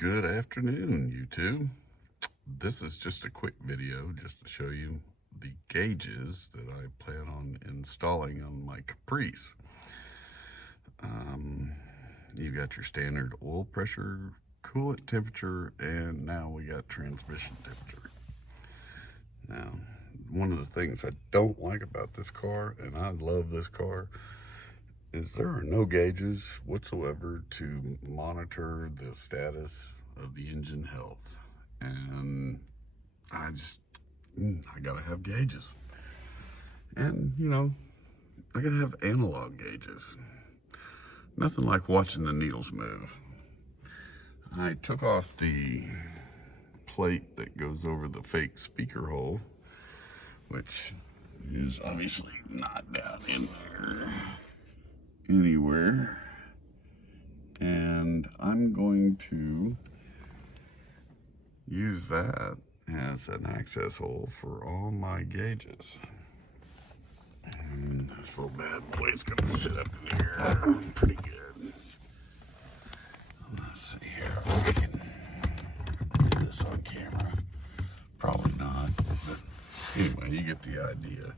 Good afternoon, YouTube. This is just a quick video just to show you the gauges that I plan on installing on my Caprice. You've got your standard oil pressure, coolant temperature, and now we got transmission temperature. Now, one of the things I don't like about this car, and I love this car, is there are no gauges whatsoever to monitor the status of the engine health. And I gotta have gauges. And, you know, I gotta have analog gauges. Nothing like watching the needles move. I took off the plate that goes over the fake speaker hole, which is obviously not down in there anywhere, and I'm going to use that as an access hole for all my gauges. And this little bad boy is going to sit up in here pretty good. Let's see here if I can do this on camera. Probably not, but anyway, you get the idea.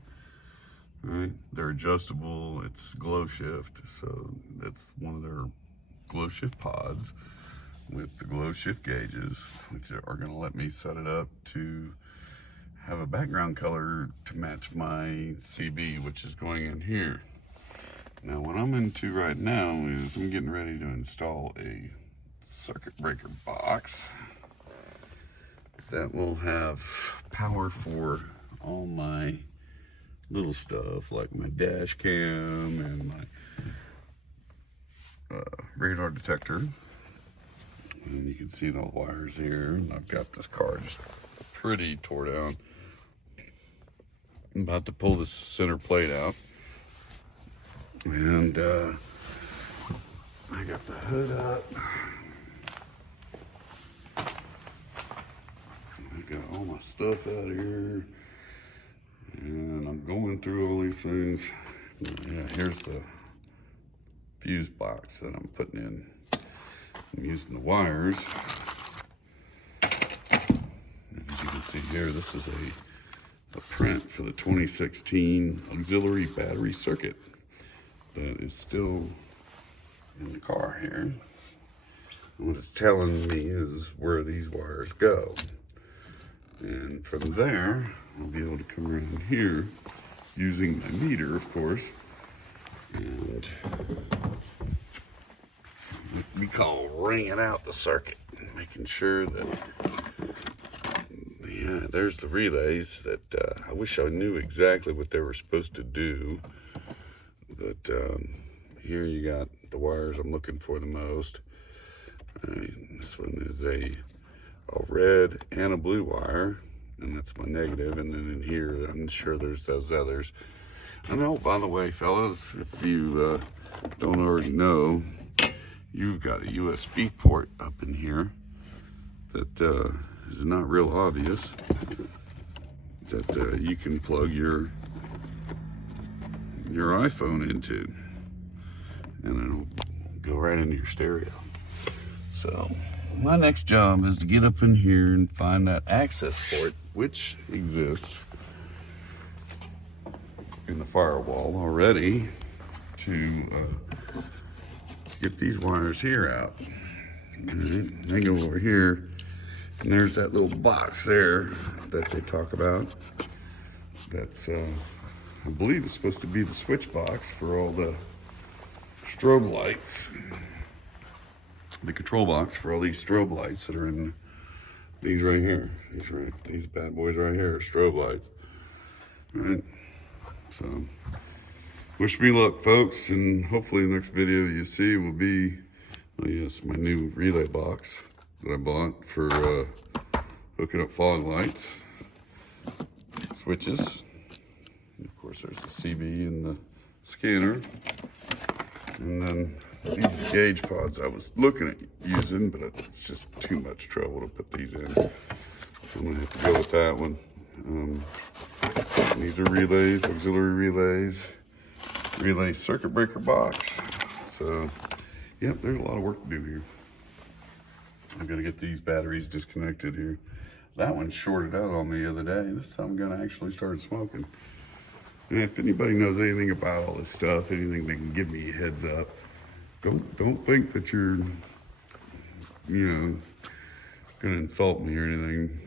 Right, they're adjustable. It's Glowshift, so that's one of their Glowshift pods with the Glowshift gauges, which are going to let me set it up to have a background color to match my CB, which is going in here. Now, what I'm into right now is I'm getting ready to install a circuit breaker box that will have power for all my little stuff like my dash cam and my radar detector. And you can see the wires here. And I've got this car just pretty tore down. I'm about to pull this center plate out. And I got the hood up. I got all my stuff out of here. And I'm going through all these things. Yeah, here's the fuse box that I'm putting in. I'm using the wires. And as you can see here, this is a print for the 2016 auxiliary battery circuit that is still in the car here. And what it's telling me is where these wires go. And from there, I'll be able to come around here using my meter, of course, and what we call ringing out the circuit, making sure that, yeah, there's the relays that I wish I knew exactly what they were supposed to do, but here you got the wires I'm looking for the most. This one is a red and a blue wire, and that's my negative. And then in here, I'm sure there's those others. And oh, by the way, fellas, if you don't already know, you've got a USB port up in here that is not real obvious, that you can plug your iPhone into, and it'll go right into your stereo. So my next job is to get up in here and find that access port, which exists in the firewall already, to get these wires here out. Right. They go over here, and there's that little box there that they talk about. That's, I believe it's supposed to be the switch box for all the strobe lights. The control box for all these strobe lights that are in these right here. These bad boys right here are strobe lights. Right? So, wish me luck, folks, and hopefully the next video you see will be, oh yes, my new relay box that I bought for hooking up fog lights, switches, and of course there's the CB and the scanner, and then these gauge pods I was looking at using, but it's just too much trouble to put these in. So I'm gonna have to go with that one. These are relays, auxiliary relays, relay circuit breaker box. So, yep, there's a lot of work to do here. I've got to get these batteries disconnected here. That one shorted out on me the other day. This time I'm gonna actually start smoking. And if anybody knows anything about all this stuff, anything that can give me a heads up, don't think that you're, you know, gonna insult me or anything.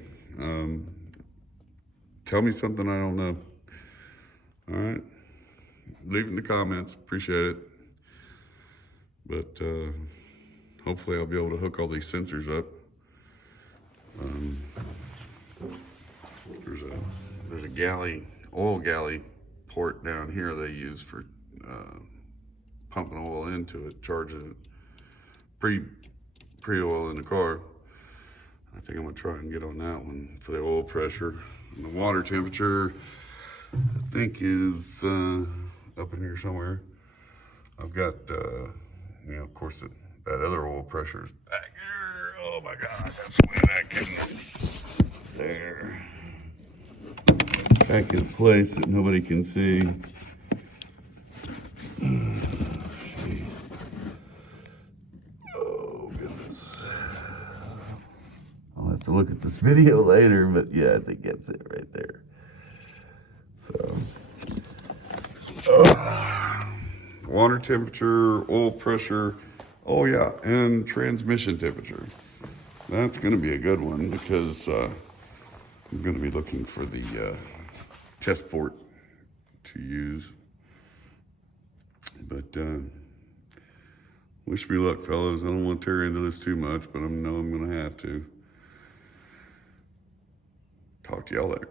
Tell me something I don't know. All right, leave it in the comments. Appreciate it. But hopefully I'll be able to hook all these sensors up. There's a galley, oil galley port down here they use for pumping oil into it, charging it, pre-oil in the car. I think I'm gonna try and get on that one for the oil pressure. And the water temperature, I think is up in here somewhere. I've got, you know, of course, that other oil pressure is back here. Oh my God, that's way back in there. Back in a place that nobody can see. Oh goodness. I'll have to look at this video later, but yeah, I think that's it right there. So, water temperature, oil pressure, oh yeah, and transmission temperature. That's gonna be a good one because I'm gonna be looking for the test port to use. But wish me luck, fellas. I don't want to tear into this too much, but I know I'm gonna have to. Talk to y'all later.